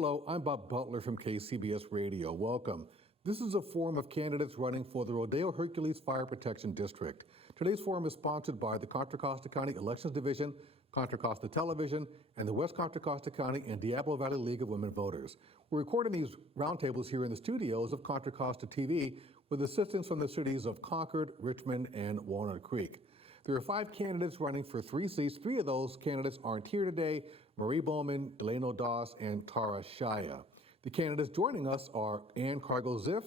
Hello, I'm Bob Butler from KCBS Radio. Welcome. This is a forum of candidates running for the Rodeo Hercules Fire Protection District. Today's forum is sponsored by the Contra Costa County Elections Division, Contra Costa Television, and the West Contra Costa County and Diablo Valley League of Women Voters. We're recording these roundtables here in the studios of Contra Costa TV with assistance from the cities of Concord, Richmond, and Walnut Creek. There are 5 candidates running for 3 seats. 3 of those candidates aren't here today: Marie Bowman, Delano Doss, and Tara Shaya. The candidates joining us are Ann Cargo-Ziff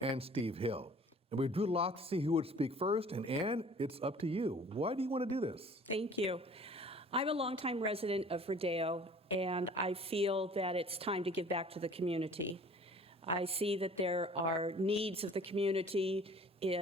and Steve Hill. And we drew lots to see who would speak first. And Ann, it's up to you. Why do you want to do this? Thank you. I'm a longtime resident of Rodeo, and I feel that it's time to give back to the community. I see that there are needs of the community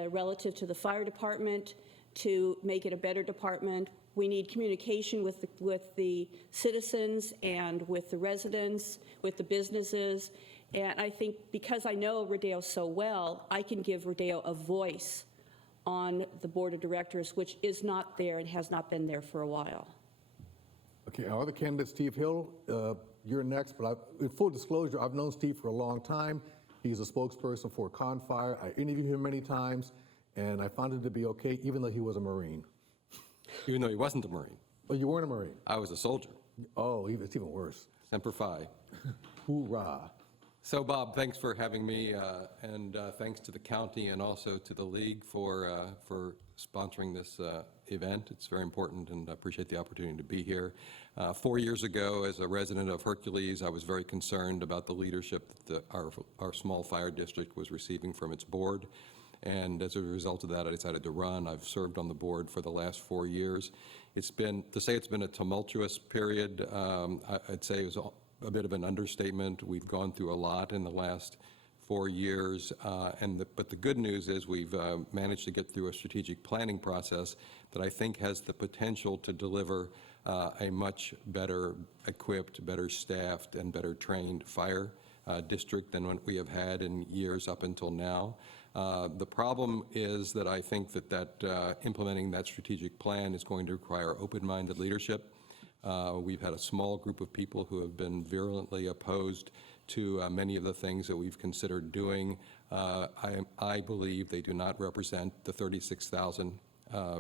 relative to the fire department to make it a better department. We need communication with the citizens and with the residents, with the businesses. And I think because I know Rodeo so well, I can give Rodeo a voice on the board of directors, which is not there and has not been there for a while. Okay, our other candidate, Steve Hill, you're next, but in full disclosure, I've known Steve for a long time. He's a spokesperson for Confire. I interviewed him many times, and I found him to be okay, even though he was a Marine. Even though he wasn't a Marine. Oh, you weren't a Marine? I was a soldier. Oh, it's even worse. Semper Fi. Hoorah. So, Bob, thanks for having me, and thanks to the county and also to the league for sponsoring this event. It's very important, and I appreciate the opportunity to be here. 4 years ago, as a resident of Hercules, I was very concerned about the leadership that our small fire district was receiving from its board. And as a result of that, I decided to run. I've served on the board for the last 4 years. It's been a tumultuous period. I'd say it was a bit of an understatement. We've gone through a lot in the last 4 years, but the good news is we've managed to get through a strategic planning process that I think has the potential to deliver a much better equipped, better staffed, and better trained fire district than what we have had in years up until now. The problem is that I think that implementing that strategic plan is going to require open-minded leadership. We've had a small group of people who have been virulently opposed to many of the things that we've considered doing. I believe they do not represent the 36,000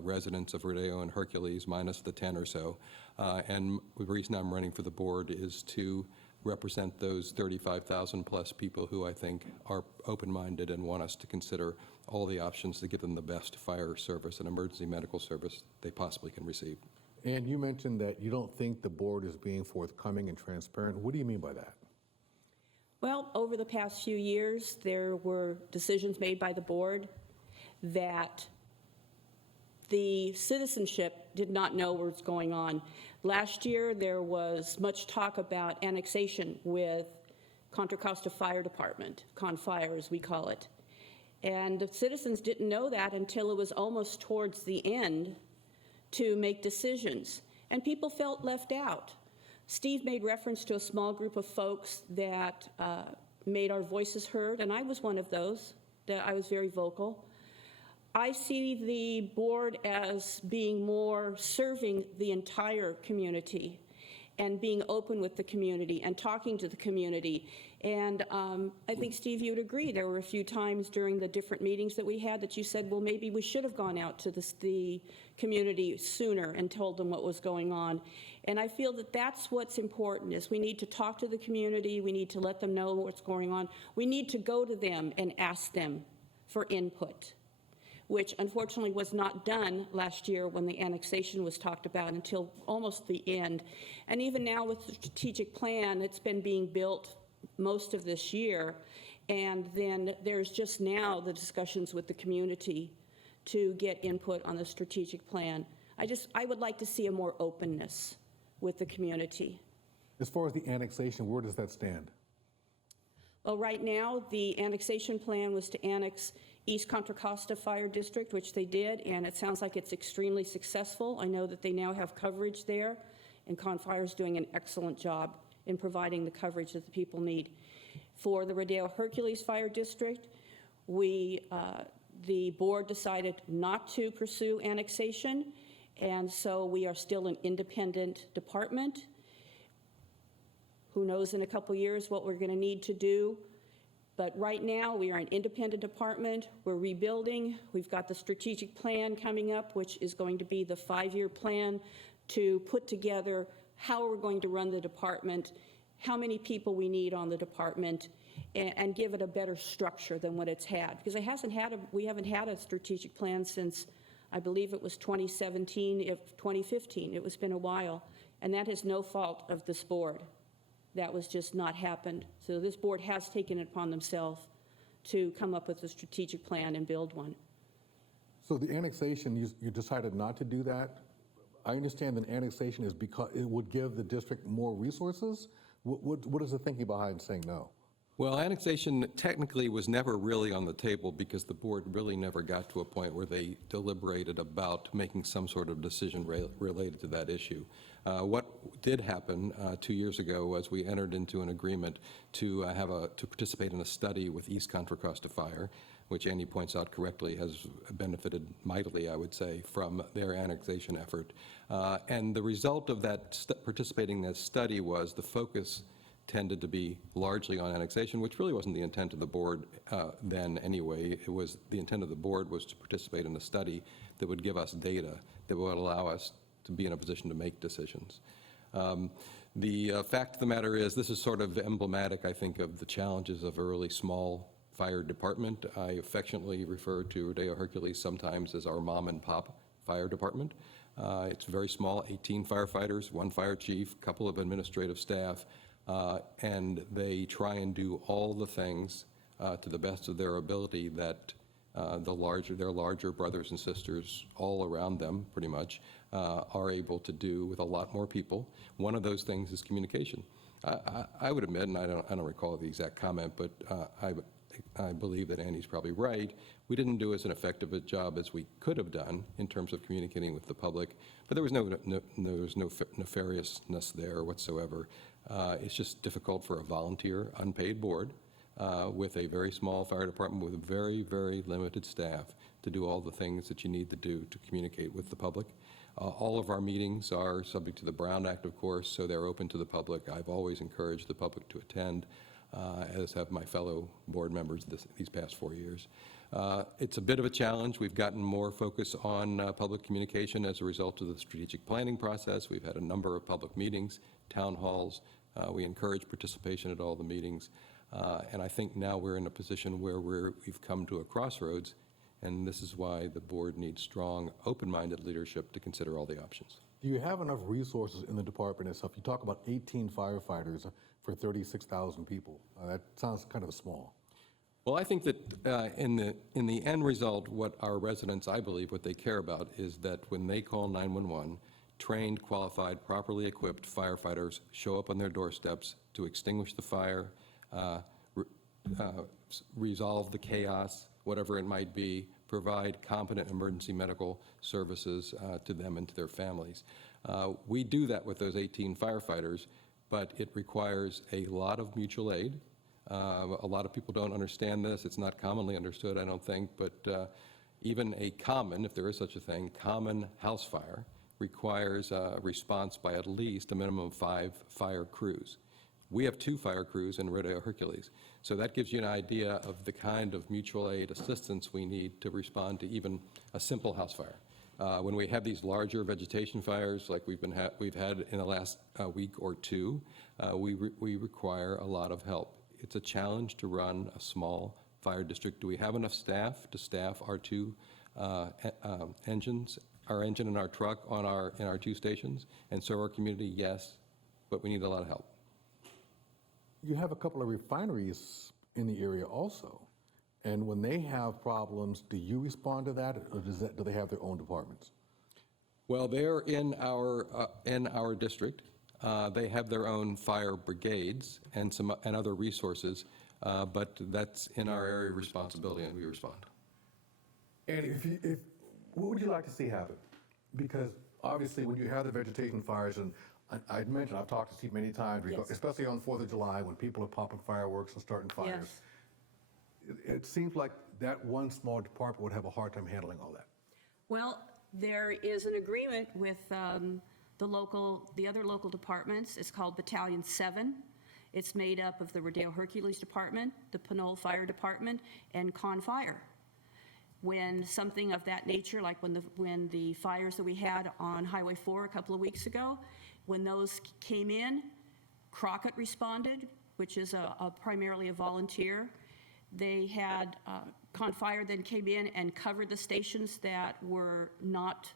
residents of Rodeo and Hercules, minus the 10 or so. And the reason I'm running for the board is to represent those 35,000 plus people who I think are open-minded and want us to consider all the options to give them the best fire service and emergency medical service they possibly can receive. And you mentioned that you don't think the board is being forthcoming and transparent. What do you mean by that? Well, over the past few years, there were decisions made by the board that the citizenship did not know what was going on. Last year, there was much talk about annexation with Contra Costa Fire Department, Confire as we call it. And the citizens didn't know that until it was almost towards the end to make decisions. And people felt left out. Steve made reference to a small group of folks that made our voices heard, and I was one of those, that I was very vocal. I see the board as being more serving the entire community and being open with the community and talking to the community. And I think, Steve, you would agree. There were a few times during the different meetings that we had that you said, well, maybe we should have gone out to the community sooner and told them what was going on. And I feel that that's what's important, is we need to talk to the community. We need to let them know what's going on. We need to go to them and ask them for input, which unfortunately was not done last year when the annexation was talked about until almost the end. And even now with the strategic plan, it's been being built most of this year. And then there's just now the discussions with the community to get input on the strategic plan. I would like to see a more openness with the community. As far as the annexation, where does that stand? Well, right now, the annexation plan was to annex East Contra Costa Fire District, which they did, and it sounds like it's extremely successful. I know that they now have coverage there, and Confire is doing an excellent job in providing the coverage that the people need. For the Rodeo Hercules Fire District, the board decided not to pursue annexation, and so we are still an independent department. Who knows in a couple years what we're going to need to do. But right now, we are an independent department. We're rebuilding. We've got the strategic plan coming up, which is going to be the 5-year plan to put together how we're going to run the department, how many people we need on the department, and give it a better structure than what it's had. Because we haven't had a strategic plan since, I believe it was 2017, if 2015. It's been a while. And that is no fault of this board. That was just not happened. So this board has taken it upon themselves to come up with a strategic plan and build one. So the annexation, you decided not to do that? I understand that annexation is because it would give the district more resources? What is the thinking behind saying no? Well, annexation technically was never really on the table because the board really never got to a point where they deliberated about making some sort of decision related to that issue. What did happen 2 years ago was we entered into an agreement to participate in a study with East Contra Costa Fire, which Andy points out correctly has benefited mightily, I would say, from their annexation effort. And the result of that participating in that study was the focus tended to be largely on annexation, which really wasn't the intent of the board then anyway. It was the intent of the board was to participate in a study that would give us data that would allow us to be in a position to make decisions. The fact of the matter is this is sort of emblematic, I think, of the challenges of a really small fire department. I affectionately refer to Rodeo Hercules sometimes as our mom and pop fire department. It's very small, 18 firefighters, 1 fire chief, a couple of administrative staff, and they try and do all the things to the best of their ability that their larger brothers and sisters all around them, pretty much, are able to do with a lot more people. One of those things is communication. I would admit, and I don't recall the exact comment, but I believe that Andy's probably right. We didn't do as an effective a job as we could have done in terms of communicating with the public, but there was no nefariousness there whatsoever. It's just difficult for a volunteer, unpaid board with a very small fire department with very, very limited staff to do all the things that you need to do to communicate with the public. All of our meetings are subject to the Brown Act, of course, so they're open to the public. I've always encouraged the public to attend, as have my fellow board members these past 4 years. It's a bit of a challenge. We've gotten more focus on public communication as a result of the strategic planning process. We've had a number of public meetings, town halls. We encourage participation at all the meetings. And I think now we're in a position where we've come to a crossroads, and this is why the board needs strong, open-minded leadership to consider all the options. Do you have enough resources in the department itself? You talk about 18 firefighters for 36,000 people. That sounds kind of small. Well, I think that in the end result, what our residents, I believe, what they care about is that when they call 911, trained, qualified, properly equipped firefighters show up on their doorsteps to extinguish the fire, resolve the chaos, whatever it might be, provide competent emergency medical services to them and to their families. We do that with those 18 firefighters, but it requires a lot of mutual aid. A lot of people don't understand this. It's not commonly understood, I don't think, but even a common, if there is such a thing, common house fire requires a response by at least a minimum of 5 fire crews. We have 2 fire crews in Rodeo Hercules. So that gives you an idea of the kind of mutual aid assistance we need to respond to even a simple house fire. When we have these larger vegetation fires like we've had in the last week or 2, we require a lot of help. It's a challenge to run a small fire district. Do we have enough staff to staff our 2 engines, our engine and our truck in our 2 stations, and serve our community? Yes, but we need a lot of help. You have a couple of refineries in the area also, and when they have problems, do you respond to that, or do they have their own departments? Well, they're in our district. They have their own fire brigades and other resources, but that's in our area of responsibility, and we respond. And what would you like to see happen? Because obviously, when you have the vegetation fires, and I'd mentioned, I've talked to Steve many times, Yes. especially on 4th of July when people are popping fireworks and starting fires. Yes. It seems like that one small department would have a hard time handling all that. Well, there is an agreement with the other local departments. It's called Battalion 7. It's made up of the Rodeo Hercules Department, the Pinole Fire Department, and Con Fire. When something of that nature, like when the fires that we had on Highway 4 a couple of weeks ago, when those came in, Crockett responded, which is primarily a volunteer. They had, Con Fire then came in and covered the stations that were not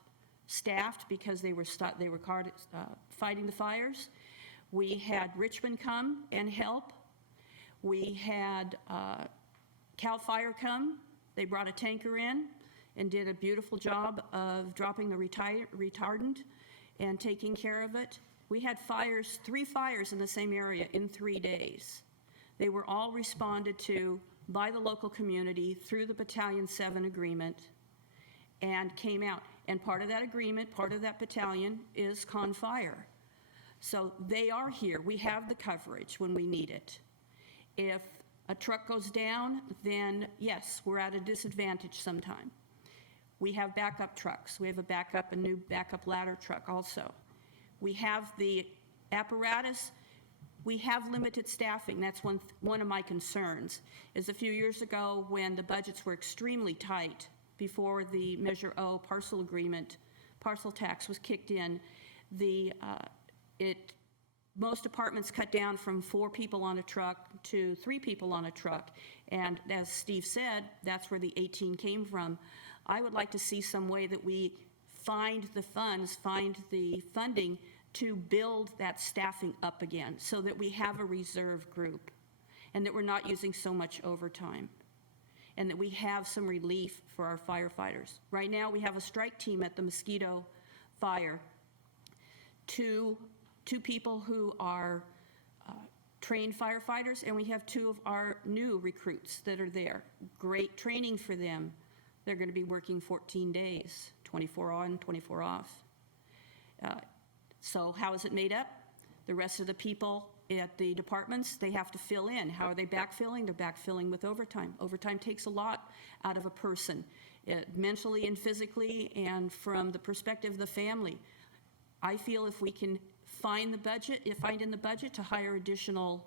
staffed because they were fighting the fires. We had Richmond come and help. We had CAL FIRE come. They brought a tanker in and did a beautiful job of dropping the retardant and taking care of it. We had 3 fires in the same area in 3 days. They were all responded to by the local community through the Battalion 7 agreement and came out. And part of that agreement, part of that battalion is Con Fire. So they are here. We have the coverage when we need it. If a truck goes down, then yes, we're at a disadvantage sometime. We have backup trucks. We have a new backup ladder truck also. We have the apparatus. We have limited staffing. That's one of my concerns, is a few years ago when the budgets were extremely tight before the Measure O parcel tax was kicked in, most departments cut down from 4 people on a truck to 3 people on a truck. And as Steve said, that's where the 18 came from. I would like to see some way that we find the funding to build that staffing up again so that we have a reserve group and that we're not using so much overtime and that we have some relief for our firefighters. Right now, we have a strike team at the Mosquito Fire. Two people who are trained firefighters, and we have 2 of our new recruits that are there. Great training for them. They're going to be working 14 days, 24 on, 24 off. So how is it made up? The rest of the people at the departments, they have to fill in. How are they backfilling? They're backfilling with overtime. Overtime takes a lot out of a person, mentally and physically, and from the perspective of the family. I feel if we can find in the budget to hire additional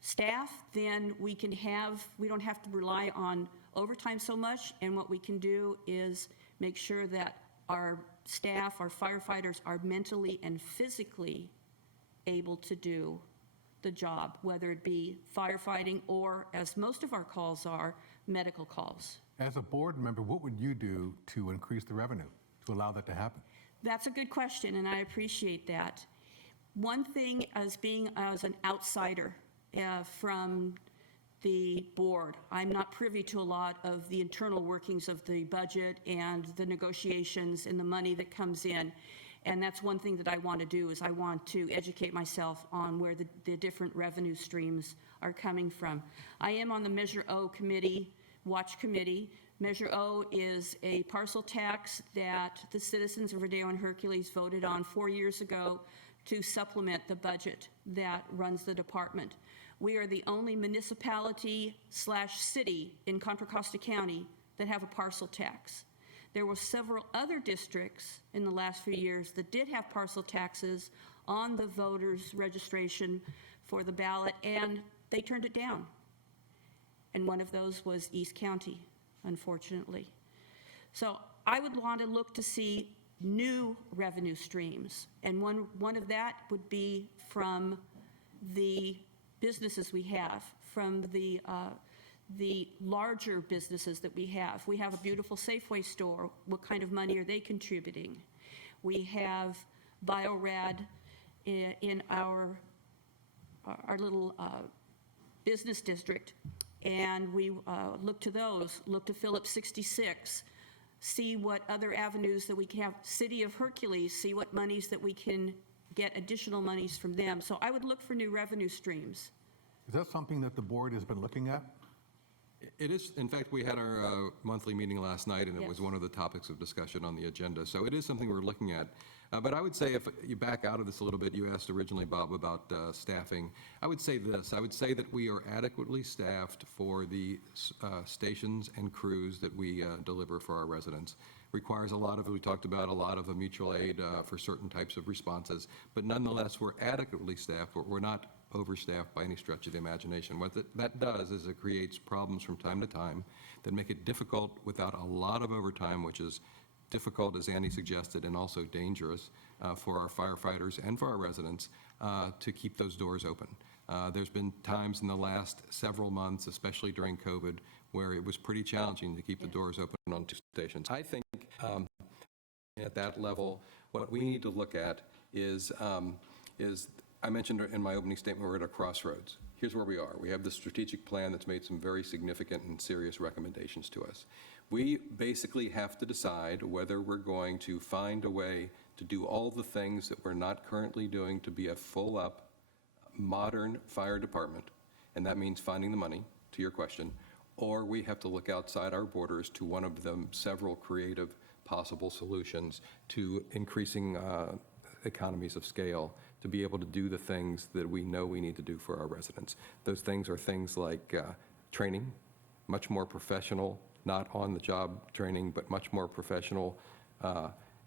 staff, then we don't have to rely on overtime so much, and what we can do is make sure that our staff, our firefighters, are mentally and physically able to do the job, whether it be firefighting or, as most of our calls are, medical calls. As a board member, what would you do to increase the revenue, to allow that to happen? That's a good question, and I appreciate that. One thing as an outsider from the board, I'm not privy to a lot of the internal workings of the budget and the negotiations and the money that comes in. And that's one thing that I want to do, is I want to educate myself on where the different revenue streams are coming from. I am on the Measure O committee, watch committee. Measure O is a parcel tax that the citizens of Rodeo and Hercules voted on 4 years ago to supplement the budget that runs the department. We are the only municipality/city in Contra Costa County that have a parcel tax. There were several other districts in the last few years that did have parcel taxes on the voters' registration for the ballot, and they turned it down. And one of those was East County, unfortunately. So I would want to look to see new revenue streams, and one of that would be from the businesses we have, from the larger businesses that we have. We have a beautiful Safeway store. What kind of money are they contributing? We have Biorad in our little business district, and we look to those, look to Phillips 66, see what other avenues that we can have. City of Hercules, see what monies that we can get additional monies from them. So I would look for new revenue streams. Is that something that the board has been looking at? It is. In fact, we had our monthly meeting last night, and it Yes. was one of the topics of discussion on the agenda. So it is something we're looking at. But I would say, if you back out of this a little bit, you asked originally, Bob, about staffing. I would say this. I would say that we are adequately staffed for the stations and crews that we deliver for our residents. requires a lot of, we talked about a lot of a mutual aid for certain types of responses, but nonetheless, we're adequately staffed, but we're not overstaffed by any stretch of the imagination. What that does is it creates problems from time to time that make it difficult without a lot of overtime, which is difficult, as Annie suggested, and also dangerous for our firefighters and for our residents to keep those doors open. There's been times in the last several months, especially during COVID, where it was pretty challenging to keep the doors open on two stations. I think at that level, what we need to look at is I mentioned in my opening statement, we're at a crossroads. Here's where we are. We have the strategic plan that's made some very significant and serious recommendations to us. We basically have to decide whether we're going to find a way to do all the things that we're not currently doing to be a full-up, modern fire department, and that means finding the money, to your question, or we have to look outside our borders to one of the several creative possible solutions to increasing economies of scale to be able to do the things that we know we need to do for our residents. Those things are things like training, much more professional, not on-the-job training, but much more professional,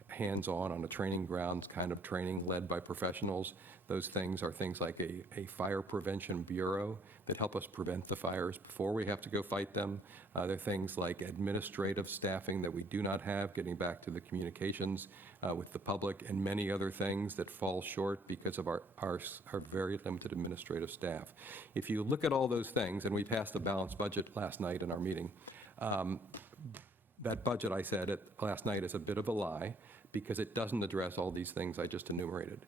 hands-on on a training grounds kind of training led by professionals. Those things are things like a fire prevention bureau that help us prevent the fires before we have to go fight them. They're things like administrative staffing that we do not have, getting back to the communications with the public, and many other things that fall short because of our very limited administrative staff. If you look at all those things, and we passed a balanced budget last night in our meeting, that budget, I said last night, is a bit of a lie because it doesn't address all these things I just enumerated.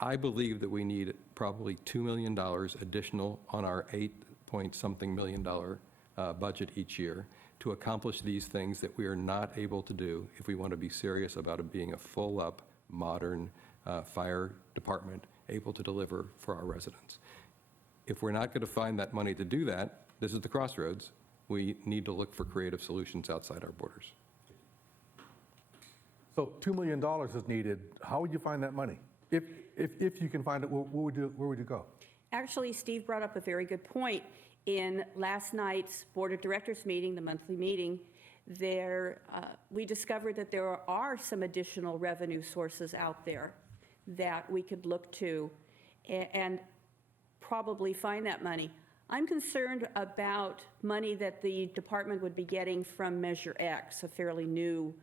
I believe that we need probably $2 million additional on our $8-point-something million budget each year to accomplish these things that we are not able to do if we want to be serious about it being a full-up, modern fire department able to deliver for our residents. If we're not going to find that money to do that, this is the crossroads. We need to look for creative solutions outside our borders. So $2 million is needed. How would you find that money? If you can find it, where would you go? Actually, Steve brought up a very good point. In last night's Board of Directors meeting, the monthly meeting, we discovered that there are some additional revenue sources out there that we could look to and probably find that money. I'm concerned about money that the department would be getting from Measure X, a fairly new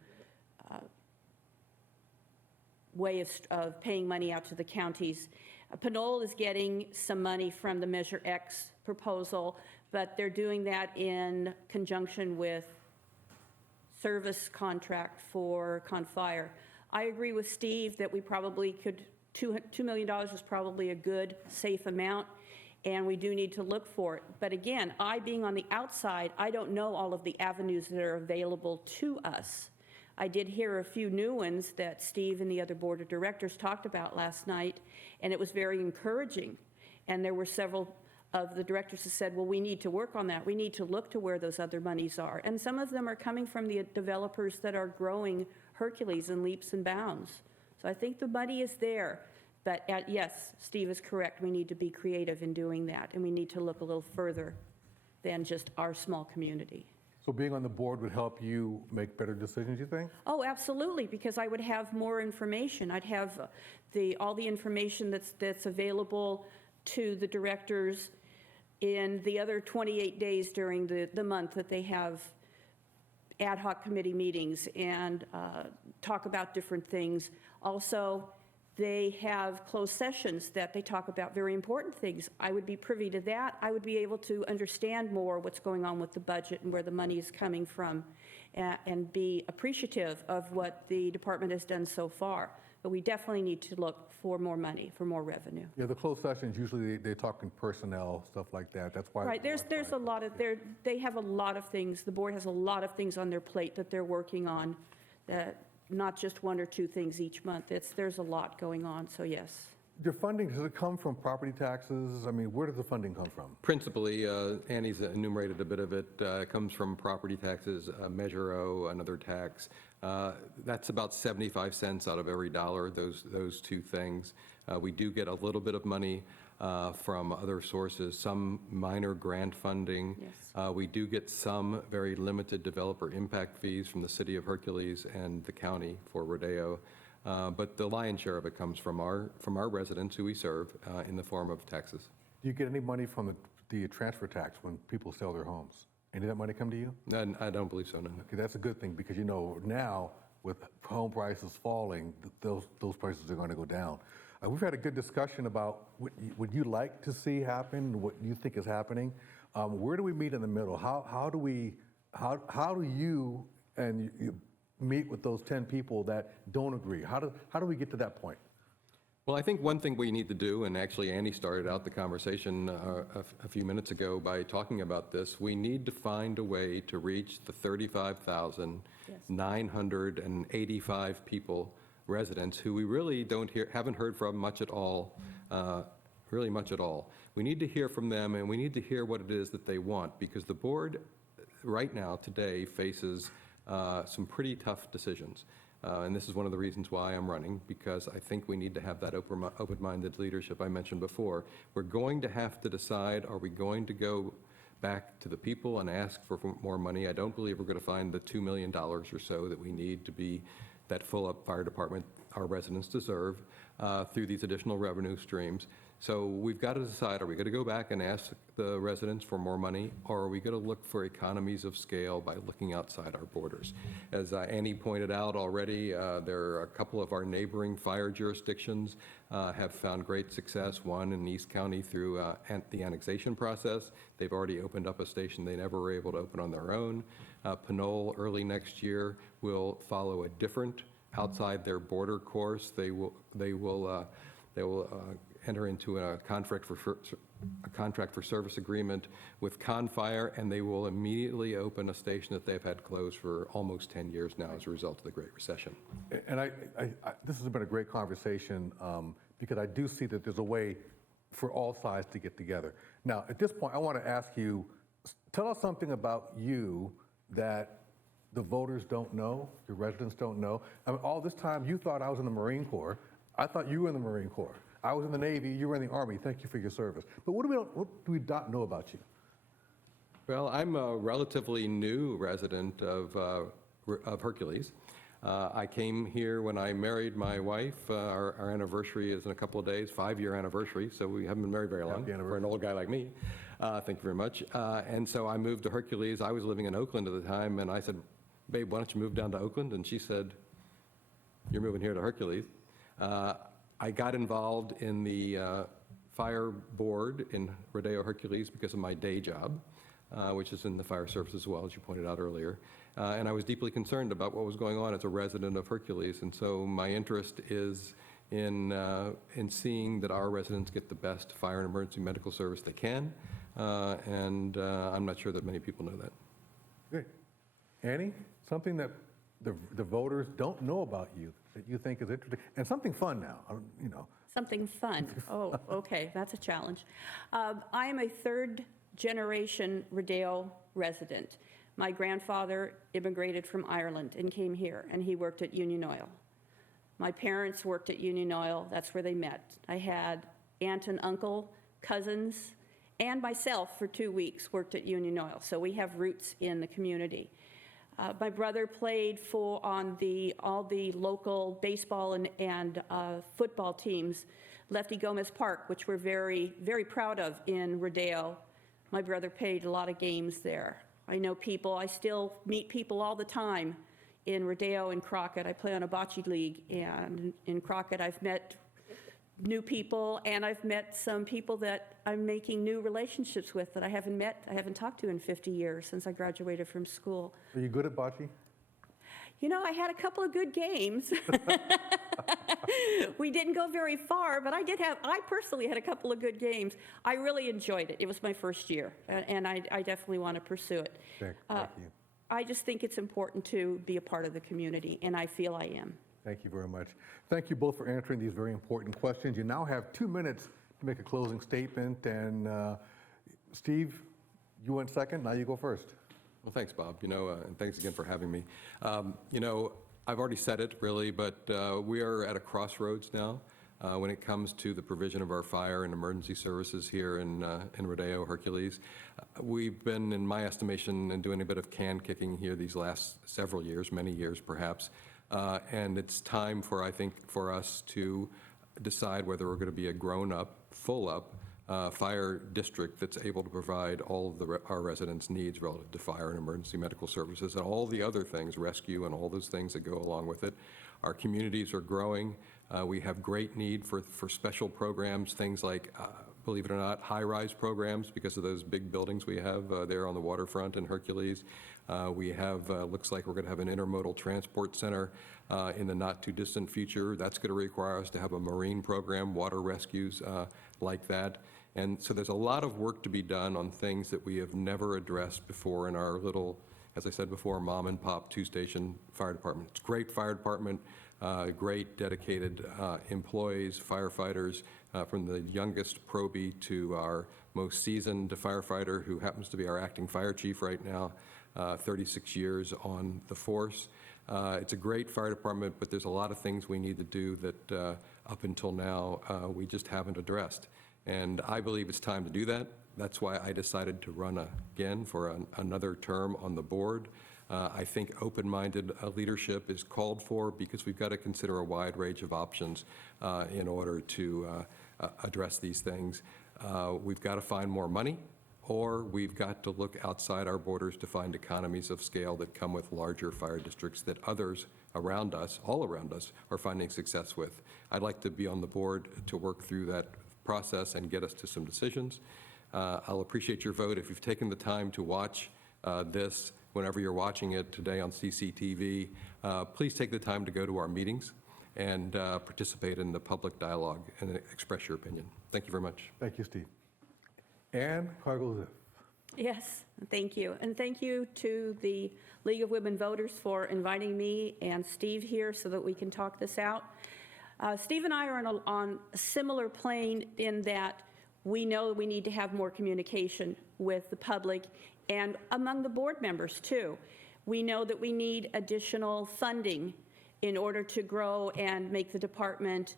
way of paying money out to the counties. Pinole is getting some money from the Measure X proposal, but they're doing that in conjunction with service contract for Confire. I agree with Steve that we probably could, $2 million is probably a good, safe amount, and we do need to look for it. But again, being on the outside, I don't know all of the avenues that are available to us. I did hear a few new ones that Steve and the other board of directors talked about last night, and it was very encouraging. And there were several of the directors who said, well, we need to work on that. We need to look to where those other monies are. And some of them are coming from the developers that are growing Hercules in leaps and bounds. So I think the money is there. But yes, Steve is correct. We need to be creative in doing that, and we need to look a little further than just our small community. So being on the board would help you make better decisions, you think? Oh, absolutely, because I would have more information. I'd have all the information that's available to the directors in the other 28 days during the month that they have ad hoc committee meetings and talk about different things. Also, they have closed sessions that they talk about very important things. I would be privy to that. I would be able to understand more what's going on with the budget and where the money is coming from and be appreciative of what the department has done so far. But we definitely need to look for more money, for more revenue. Yeah, the closed sessions, usually they talk in personnel, stuff like that. That's why. Right, there's a lot of, they have a lot of things, the board has a lot of things on their plate that they're working on, that not just one or two things each month. There's a lot going on, so yes. Your funding, does it come from property taxes? I mean, where does the funding come from? Principally, Annie's enumerated a bit of it. It comes from property taxes, Measure O, another tax. That's about 75 cents out of every dollar, those two things. We do get a little bit of money from other sources, some minor grant funding. Yes. We do get some very limited developer impact fees from the city of Hercules and the county for Rodeo. But the lion's share of it comes from our residents who we serve in the form of taxes. Do you get any money from the transfer tax when people sell their homes? Any of that money come to you? And I don't believe so, no. Okay, that's a good thing because, you know, now with home prices falling, those prices are going to go down. We've had a good discussion about what you like to see happen, what you think is happening. Where do we meet in the middle? How do you and you meet with those 10 people that don't agree? How do we get to that point? Well, I think one thing we need to do, and actually Annie started out the conversation a few minutes ago by talking about this, we need to find a way to reach the 35,985 people, residents, who we really haven't heard from much at all, really much at all. We need to hear from them, and we need to hear what it is that they want, because the board right now, today, faces some pretty tough decisions. And this is one of the reasons why I'm running, because I think we need to have that open-minded leadership I mentioned before. We're going to have to decide, are we going to go back to the people and ask for more money? I don't believe we're going to find the $2 million or so that we need to be that full-up fire department our residents deserve through these additional revenue streams. So we've got to decide, are we going to go back and ask the residents for more money, or are we going to look for economies of scale by looking outside our borders? As Annie pointed out already, there are a couple of our neighboring fire jurisdictions have found great success, one in East County through the annexation process. They've already opened up a station they never were able to open on their own. Pinole, early next year, will follow a different outside their border course. They will enter into a contract for service agreement with Confire, and they will immediately open a station that they've had closed for almost 10 years now as a result of the Great Recession. And this has been a great conversation because I do see that there's a way for all sides to get together. Now, at this point, I want to ask you, tell us something about you that the voters don't know, the residents don't know. I mean, all this time, you thought I was in the Marine Corps. I thought you were in the Marine Corps. I was in the Navy, you were in the Army. Thank you for your service. But what do we not know about you? Well, I'm a relatively new resident of Hercules. I came here when I married my wife. Our anniversary is in a couple of days, 5-year anniversary, so we haven't been married very long for an old guy like me. Thank you very much. And so I moved to Hercules. I was living in Oakland at the time, and I said, babe, why don't you move down to Oakland? And she said, you're moving here to Hercules. I got involved in the fire board in Rodeo Hercules because of my day job, which is in the fire service as well, as you pointed out earlier. And I was deeply concerned about what was going on as a resident of Hercules. And so my interest is in seeing that our residents get the best fire and emergency medical service they can. And I'm not sure that many people know that. Great. Annie, something that the voters don't know about you that you think is interesting, and something fun now, you know. Something fun. Oh, okay, that's a challenge. I am a third-generation Rodeo resident. My grandfather immigrated from Ireland and came here, and he worked at Union Oil. My parents worked at Union Oil. That's where they met. I had aunt and uncle, cousins, and myself for 2 weeks worked at Union Oil, so we have roots in the community. My brother played on all the local baseball and football teams, Lefty Gomez Park, which we're very, very proud of in Rodeo. My brother played a lot of games there. I know people, I still meet people all the time in Rodeo and Crockett. I play on a bocce league, and in Crockett I've met new people, and I've met some people that I'm making new relationships with that I haven't talked to in 50 years since I graduated from school. Are you good at bocce? You know, I had a couple of good games. We didn't go very far, but I personally had a couple of good games. I really enjoyed it. It was my first year, and I definitely want to pursue it. Thank you. I just think it's important to be a part of the community, and I feel I am. Thank you very much. Thank you both for answering these very important questions. You now have 2 minutes to make a closing statement. And Steve, you went second. Now you go first. Well, thanks, Bob. And thanks again for having me. I've already said it, really, but we are at a crossroads now. when it comes to the provision of our fire and emergency services here in Rodeo Hercules. We've been, in my estimation, and doing a bit of can kicking here these last several years, many years perhaps, and it's time for, I think, for us to decide whether we're going to be a grown-up, full-up fire district that's able to provide all of our residents' needs relative to fire and emergency medical services and all the other things, rescue and all those things that go along with it. Our communities are growing. We have great need for special programs, things like, believe it or not, high-rise programs because of those big buildings we have there on the waterfront in Hercules. We have, looks like we're going to have an intermodal transport center in the not-too-distant future. That's going to require us to have a marine program, water rescues like that. And so there's a lot of work to be done on things that we have never addressed before in our little, as I said before, mom-and-pop two-station fire department. It's a great fire department, great dedicated employees, firefighters, from the youngest probie to our most seasoned firefighter, who happens to be our acting fire chief right now, 36 years on the force. It's a great fire department, but there's a lot of things we need to do that up until now we just haven't addressed. And I believe it's time to do that. That's why I decided to run again for another term on the board. I think open-minded leadership is called for because we've got to consider a wide range of options in order to address these things. We've got to find more money, or we've got to look outside our borders to find economies of scale that come with larger fire districts that others around us, all around us, are finding success with. I'd like to be on the board to work through that process and get us to some decisions. I'll appreciate your vote. If you've taken the time to watch this, whenever you're watching it today on CCTV, please take the time to go to our meetings and participate in the public dialogue and express your opinion. Thank you very much. Thank you, Steve. Ann Cargill-Ziff. Yes, thank you. And thank you to the League of Women Voters for inviting me and Steve here so that we can talk this out. Steve and I are on a similar plane in that we know we need to have more communication with the public and among the board members too. We know that we need additional funding in order to grow and make the department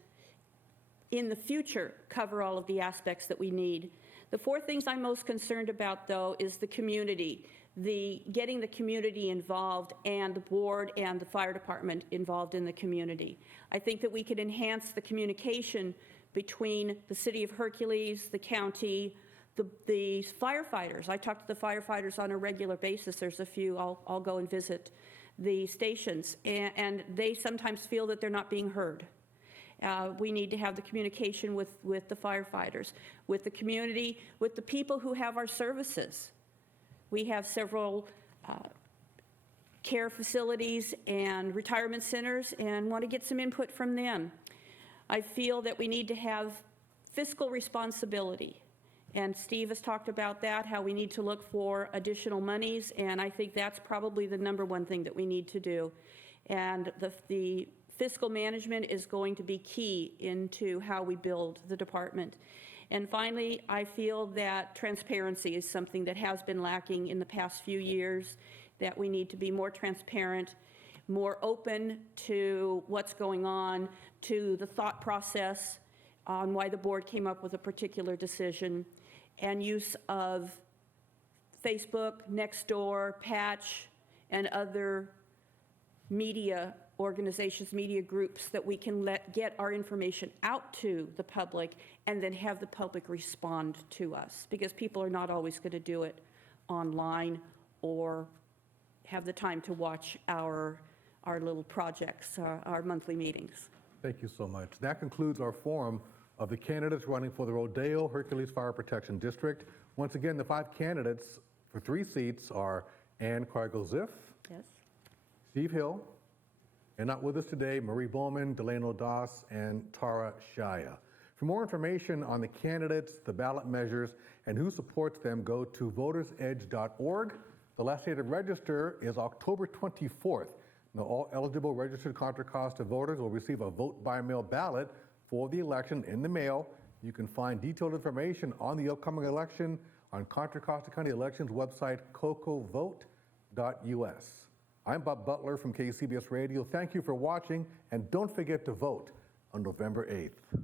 in the future cover all of the aspects that we need. The four things I'm most concerned about, though, is the community, getting the community involved and the board and the fire department involved in the community. I think that we could enhance the communication between the city of Hercules, the county, the firefighters. I talk to the firefighters on a regular basis. There's a few, I'll go and visit the stations, and they sometimes feel that they're not being heard. We need to have the communication with the firefighters, with the community, with the people who have our services. We have several care facilities and retirement centers and want to get some input from them. I feel that we need to have fiscal responsibility. And Steve has talked about that, how we need to look for additional monies, and I think that's probably the number one thing that we need to do. And the fiscal management is going to be key into how we build the department. And finally, I feel that transparency is something that has been lacking in the past few years, that we need to be more transparent, more open to what's going on, to the thought process on why the board came up with a particular decision, and use of Facebook, Nextdoor, Patch, and other media organizations, media groups that we can get our information out to the public and then have the public respond to us, because people are not always going to do it online or have the time to watch our little projects, our monthly meetings. Thank you so much. That concludes our forum of the candidates running for the Rodeo Hercules Fire Protection District. Once again, the 5 candidates for 3 seats are Ann Cargill-Ziff, Yes. Steve Hill, and not with us today, Marie Bowman, Delano Doss, and Tara Shaya. For more information on the candidates, the ballot measures, and who supports them, go to votersedge.org. The last day to register is October 24th. Now, all eligible registered Contra Costa voters will receive a vote-by-mail ballot for the election in the mail. You can find detailed information on the upcoming election on Contra Costa County Elections website, cocovote.us. I'm Bob Butler from KCBS Radio. Thank you for watching, and don't forget to vote. on November 8th.